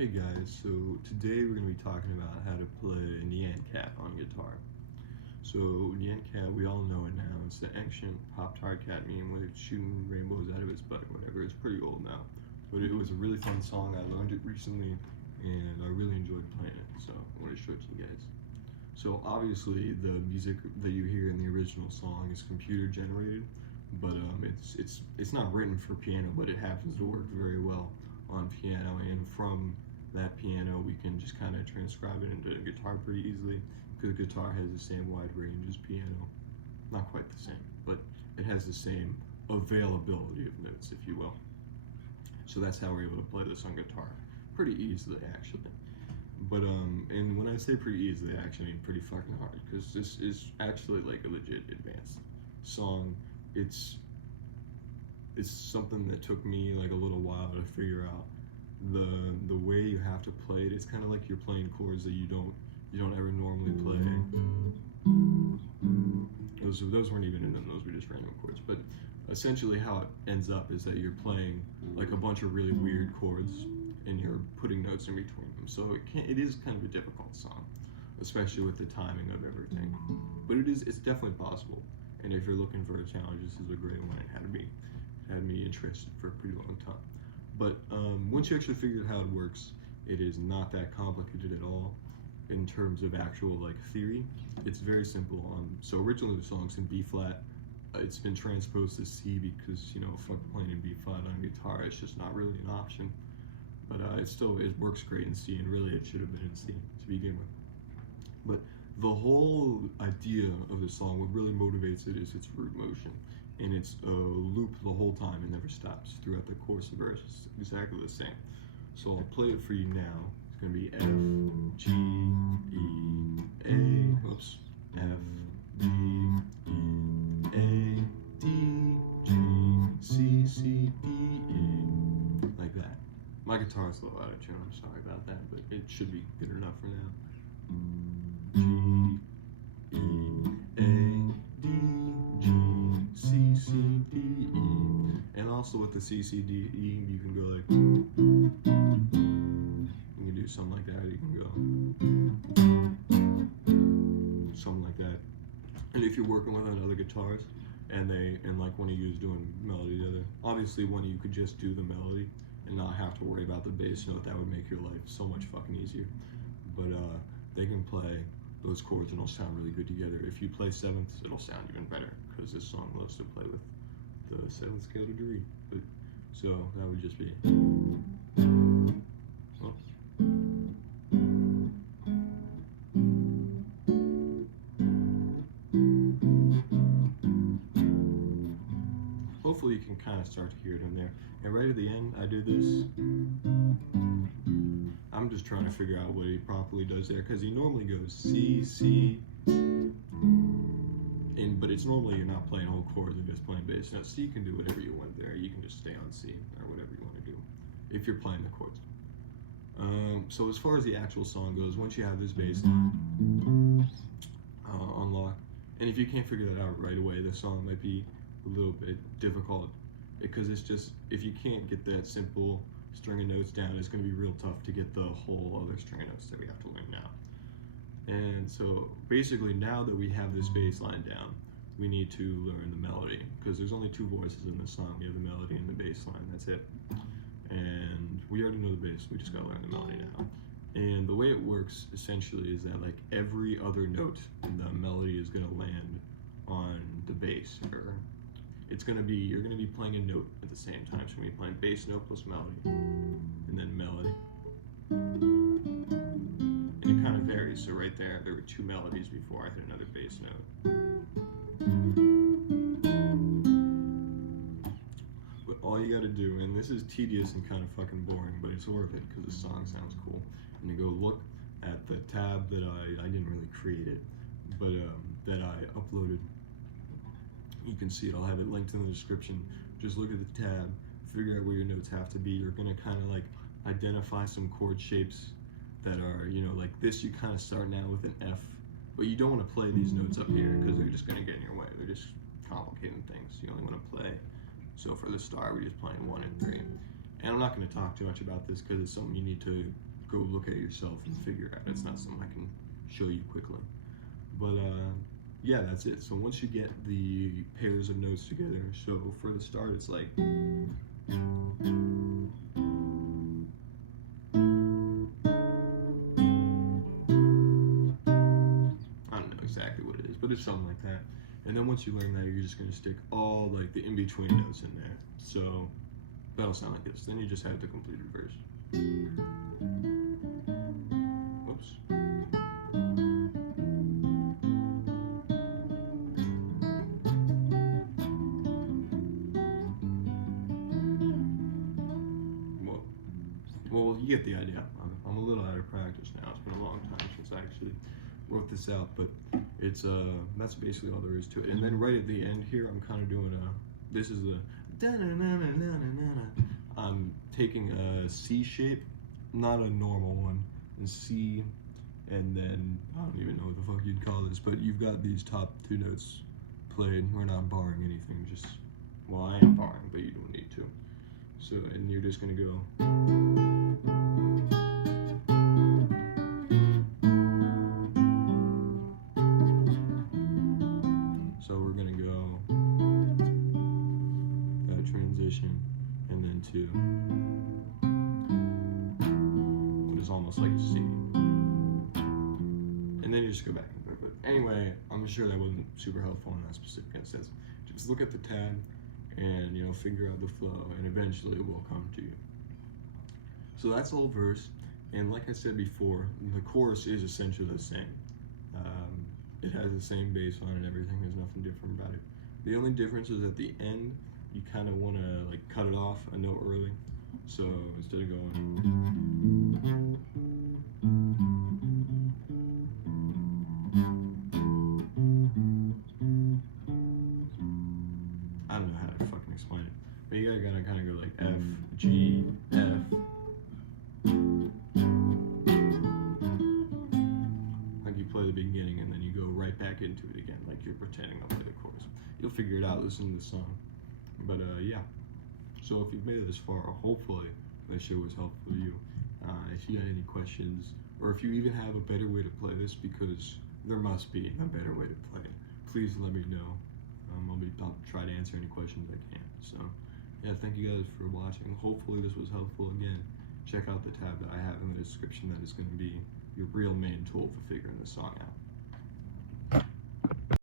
Hey guys, so today we're going to be talking about how to play Nyan Cat on guitar. So Nyan Cat, we all know it now. It's the ancient Pop-Tart cat meme with it shooting rainbows out of its butt, whatever. It's pretty old now, but it was a really fun song. I learned it recently, and I really enjoyed playing it. So I want to show it to you guys. So obviously the music that you hear in the original song is computer generated, but it's not written for piano, but it happens to work very well on piano, and from that piano we can just kind of transcribe it into guitar pretty easily, because guitar has the same wide range as piano. Not quite the same, but it has the same availability of notes, if you will. So that's how we're able to play this on guitar pretty easily, actually. But and when I say pretty easily, I actually mean pretty fucking hard, because this is actually like a legit advanced song. It's something that took me like a little while to figure out. The way you have to play it, it's kind of like you're playing chords that you don't ever normally play. Those weren't even in them, those were just random chords. But essentially how it ends up is that you're playing like a bunch of really weird chords and you're putting notes in between them. So it is kind of a difficult song, especially with the timing of everything. But it's definitely possible. And if you're looking for a challenge, this is a great one. It had me interested for a pretty long time. But once you actually figure out how it works, it is not that complicated at all in terms of actual like theory. It's very simple. So originally the song's in B flat. It's been transposed to C because, you know, fuck playing in B flat on guitar. It's just not really an option. But it works great in C, and really it should have been in C to begin with. But the whole idea of the song, what really motivates it is its root motion. And it's a loop the whole time, it never stops throughout the course of the verse. It's exactly the same. So I'll play it for you now. It's gonna be F, G, E, A, oops, F, G, E, A, D, G, C, C, D, E, like that. My guitar's a little out of tune, I'm sorry about that, but it should be good enough for now. G, E, A, D, G, C, C, D, E. And also with the C, C, D, E, you can go like, you can do something like that, you can go something like that. And if you're working with other guitars, and like one of you is doing melody together, obviously one of you could just do the melody and not have to worry about the bass note. That would make your life so much fucking easier. But they can play those chords and it'll sound really good together. If you play sevenths, it'll sound even better, because this song loves to play with the seventh scale degree. But so that would just be, well, hopefully you can kind of start to hear it in there. And right at the end, I do this. I'm just trying to figure out what he properly does there, because he normally goes C, C, but it's normally you're not playing whole chords and just playing bass notes. So you can do whatever you want there. You can just stay on C or whatever you want to do if you're playing the chords. So as far as the actual song goes, once you have this bass line unlocked, and if you can't figure that out right away, the song might be a little bit difficult, because it's just, if you can't get that simple string of notes down, it's going to be real tough to get the whole other string of notes that we have to learn now. And so basically, now that we have this bass line down, we need to learn the melody, because there's only two voices in this song. We have the melody and the bass line, that's it. And we already know the bass, we just gotta learn the melody now. And the way it works essentially is that like every other note in the melody is gonna land on the bass, or you're gonna be playing a note at the same time. So we're playing bass note plus melody, and then melody. And it kind of varies. So right there were two melodies before I hit another bass note. But all you gotta do, and this is tedious and kind of fucking boring, but it's worth it because the song sounds cool. And you go look at the tab that I didn't really create it, but that I uploaded. You can see it, I'll have it linked in the description. Just look at the tab, figure out where your notes have to be. You're gonna kind of like identify some chord shapes that are, you know, like this, you kind of start now with an F, but you don't want to play these notes up here because they're just gonna get in your way. They're just complicating things. You only want to play. So for the start, we're just playing 1 and 3. And I'm not going to talk too much about this because it's something you need to go look at it yourself and figure it out. It's not something I can show you quickly. But yeah, that's it. So once you get the pairs of notes together, so for the start, it's like. I don't know exactly what it is, but it's something like that. And then once you learn that, you're just gonna stick all like the in-between notes in there. So that'll sound like this. Then you just have the completed verse. Whoops. Well, you get the idea. I'm a little out of practice now. It's been a long time since I actually wrote this out, but it's that's basically all there is to it. And then right at the end here, I'm kind of doing this is a I'm taking a C shape, not a normal one, and C, and then I don't even know what the fuck you'd call this, but you've got these top two notes played. We're not barring anything, just, well, I am barring, but you don't need to. So, and you're just gonna go. So we're gonna go that transition, and then to what is almost like a C, and then you just go back and forth. But anyway, I'm sure that wasn't super helpful in that specific instance. Just look at the tab, and figure out the flow, and eventually it will come to you. So that's the whole verse, and like I said before, the chorus is essentially the same. It has the same bass line and everything. There's nothing different about it. The only difference is at the end, you kind of want to like cut it off a note early. So instead of going, I don't know how to fucking explain it, but you gotta kind of go like F, G, F. Like you play the beginning and then you go right back into it again, like you're pretending to play the chorus. You'll figure it out, listen to the song. But yeah, so if you've made it this far, hopefully this show was helpful to you. If you got any questions, or if you even have a better way to play this, because there must be a better way to play it, please let me know. I'll try to answer any questions I can. So yeah, thank you guys for watching. Hopefully this was helpful. Again, check out the tab that I have in the description. That is going to be your real main tool for figuring this song out.